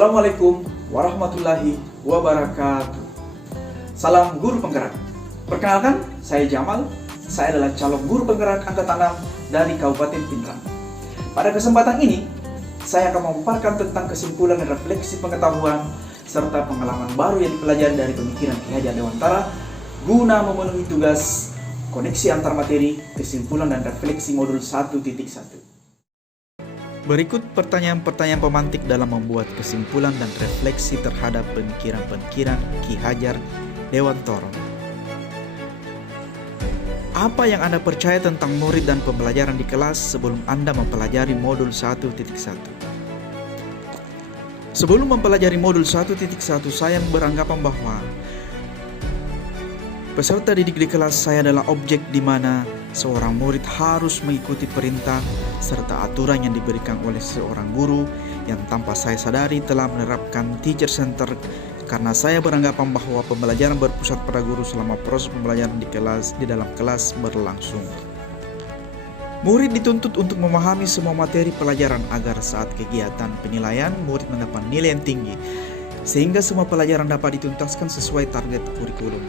Assalamualaikum warahmatullahi wabarakatuh. Salam guru penggerak. Perkenalkan, saya Jamal. Saya adalah calon guru penggerak angkatan 6 dari Kabupaten Pindrang. Pada kesempatan ini, saya akan memaparkan tentang kesimpulan dan refleksi pengetahuan serta pengalaman baru yang dipelajari dari pemikiran Ki Hajar Dewantara guna memenuhi tugas koneksi antar materi, kesimpulan dan refleksi modul 1.1. Berikut pertanyaan-pertanyaan pemantik dalam membuat kesimpulan dan refleksi terhadap pemikiran-pemikiran Ki Hajar Dewantara. Apa yang Anda percaya tentang murid dan pembelajaran di kelas sebelum Anda mempelajari modul 1.1? Sebelum mempelajari modul 1.1, saya beranggapan bahwa peserta didik di kelas saya adalah objek di mana seorang murid harus mengikuti perintah serta aturan yang diberikan oleh seorang guru yang tanpa saya sadari telah menerapkan teacher center, karena saya beranggapan bahwa pembelajaran berpusat pada guru selama proses pembelajaran di dalam kelas berlangsung. Murid dituntut untuk memahami semua materi pelajaran agar saat kegiatan penilaian murid mendapat nilai yang tinggi, sehingga semua pelajaran dapat dituntaskan sesuai target kurikulum.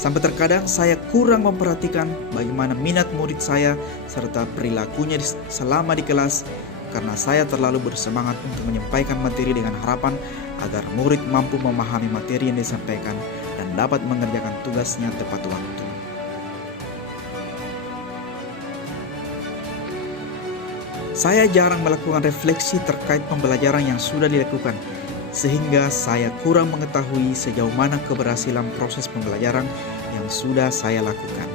Sampai terkadang saya kurang memperhatikan bagaimana minat murid saya serta perilakunya selama di kelas, karena saya terlalu bersemangat untuk menyampaikan materi dengan harapan agar murid mampu memahami materi yang disampaikan dan dapat mengerjakan tugasnya tepat waktu. Saya jarang melakukan refleksi terkait pembelajaran yang sudah dilakukan, sehingga saya kurang mengetahui sejauh mana keberhasilan proses pembelajaran yang sudah saya lakukan.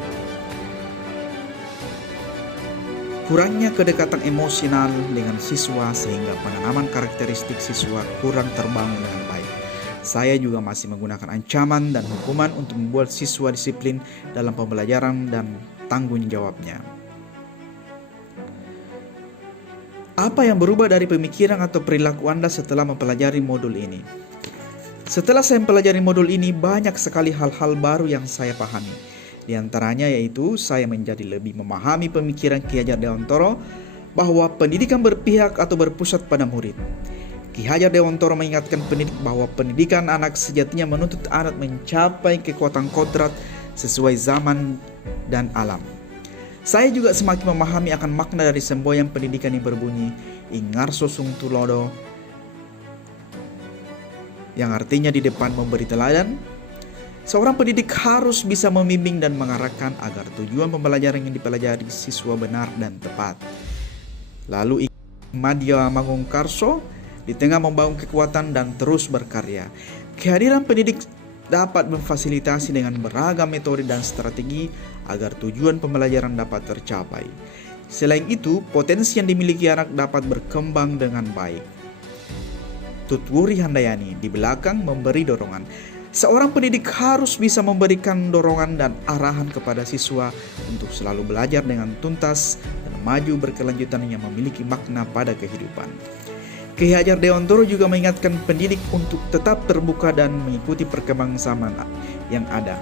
Kurangnya kedekatan emosional dengan siswa sehingga penanaman karakteristik siswa kurang terbangun dengan baik. Saya juga masih menggunakan ancaman dan hukuman untuk membuat siswa disiplin dalam pembelajaran dan tanggung jawabnya. Apa yang berubah dari pemikiran atau perilaku Anda setelah mempelajari modul ini? Setelah saya mempelajari modul ini, banyak sekali hal-hal baru yang saya pahami. Di antaranya yaitu saya menjadi lebih memahami pemikiran Ki Hajar Dewantara bahwa pendidikan berpihak atau berpusat pada murid. Ki Hajar Dewantara mengingatkan pendidik bahwa pendidikan anak sejatinya menuntut anak mencapai kekuatan kodrat sesuai zaman dan alam. Saya juga semakin memahami akan makna dari semboyan pendidikan yang berbunyi Ingarso Sung Tulodo, yang artinya di depan memberi teladan. Seorang pendidik harus bisa membimbing dan mengarahkan agar tujuan pembelajaran yang dipelajari siswa benar dan tepat. Lalu Madya Mangung Karso di tengah membangun kekuatan dan terus berkarya. Kehadiran pendidik dapat memfasilitasi dengan beragam metode dan strategi agar tujuan pembelajaran dapat tercapai. Selain itu, potensi yang dimiliki anak dapat berkembang dengan baik. Tutwuri Handayani di belakang memberi dorongan. Seorang pendidik harus bisa memberikan dorongan dan arahan kepada siswa untuk selalu belajar dengan tuntas dan maju berkelanjutan yang memiliki makna pada kehidupan. Ki Hajar Dewantara juga mengingatkan pendidik untuk tetap terbuka dan mengikuti perkembangan zaman yang ada.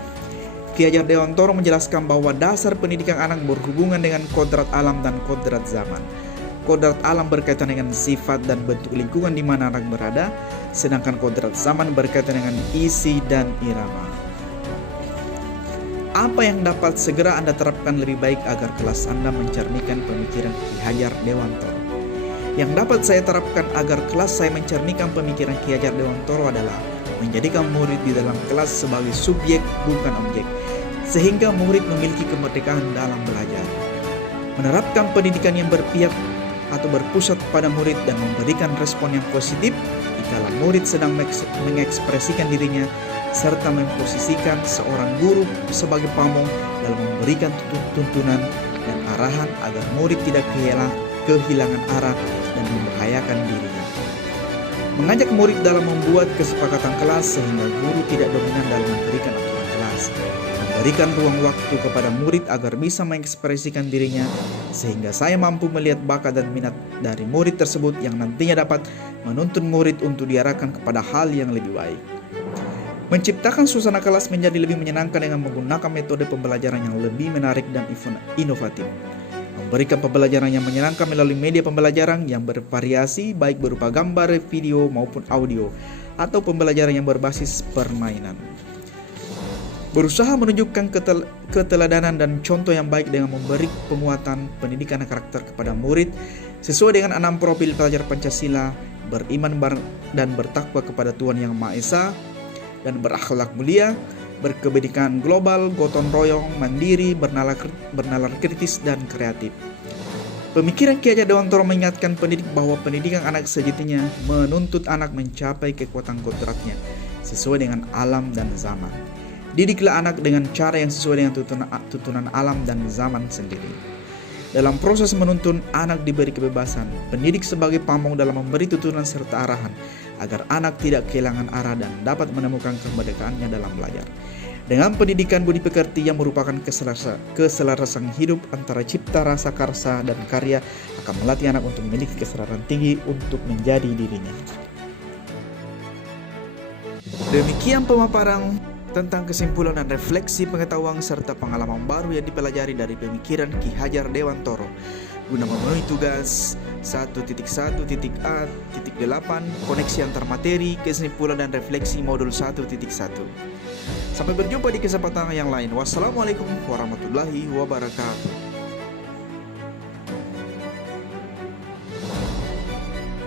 Ki Hajar Dewantara menjelaskan bahwa dasar pendidikan anak berhubungan dengan kodrat alam dan kodrat zaman. Kodrat alam berkaitan dengan sifat dan bentuk lingkungan di mana anak berada, sedangkan kodrat zaman berkaitan dengan isi dan irama. Apa yang dapat segera Anda terapkan lebih baik agar kelas Anda mencerminkan pemikiran Ki Hajar Dewantara? Yang dapat saya terapkan agar kelas saya mencerminkan pemikiran Ki Hajar Dewantara adalah menjadikan murid di dalam kelas sebagai subjek bukan objek, sehingga murid memiliki kemerdekaan dalam belajar. Menerapkan pendidikan yang berpihak atau berpusat pada murid dan memberikan respon yang positif dikala murid sedang mengekspresikan dirinya, serta memposisikan seorang guru sebagai pamong dalam memberikan tuntunan dan arahan agar murid tidak kehilangan arah dan membahayakan dirinya. Mengajak murid dalam membuat kesepakatan kelas sehingga guru tidak dominan dalam memberikan aturan kelas. Memberikan ruang waktu kepada murid agar bisa mengekspresikan dirinya, sehingga saya mampu melihat bakat dan minat dari murid tersebut yang nantinya dapat menuntun murid untuk diarahkan kepada hal yang lebih baik. Menciptakan suasana kelas menjadi lebih menyenangkan dengan menggunakan metode pembelajaran yang lebih menarik dan inovatif. memberikan pembelajaran yang menyenangkan melalui media pembelajaran yang bervariasi baik berupa gambar, video maupun audio, atau pembelajaran yang berbasis permainan. Berusaha menunjukkan keteladanan dan contoh yang baik dengan memberi penguatan pendidikan karakter kepada murid sesuai dengan 6 profil pelajar Pancasila: beriman dan bertakwa kepada Tuhan Yang Maha Esa, dan berakhlak mulia, berkebinekaan global, gotong royong, mandiri, bernalar kritis, dan kreatif. Pemikiran Ki Hajar Dewantoro mengingatkan pendidik bahwa pendidikan anak sejatinya menuntut anak mencapai kekuatan kodratnya sesuai dengan alam dan zaman. Didiklah anak dengan cara yang sesuai dengan tuntunan alam dan zaman sendiri. Dalam proses menuntun, anak diberi kebebasan. Pendidik sebagai pamong dalam memberi tuntunan serta arahan agar anak tidak kehilangan arah dan dapat menemukan kemerdekaannya dalam belajar. Dengan pendidikan budi pekerti yang merupakan keselarasan hidup antara cipta, rasa, karsa, dan karya akan melatih anak untuk memiliki kesadaran tinggi untuk menjadi dirinya. Demikian pemaparan tentang kesimpulan dan refleksi pengetahuan serta pengalaman baru yang dipelajari dari pemikiran Ki Hajar Dewantoro guna memenuhi tugas 1.1.a.8 koneksi antar materi, kesimpulan dan refleksi modul 1.1. Sampai berjumpa di kesempatan yang lain. Wassalamualaikum warahmatullahi wabarakatuh.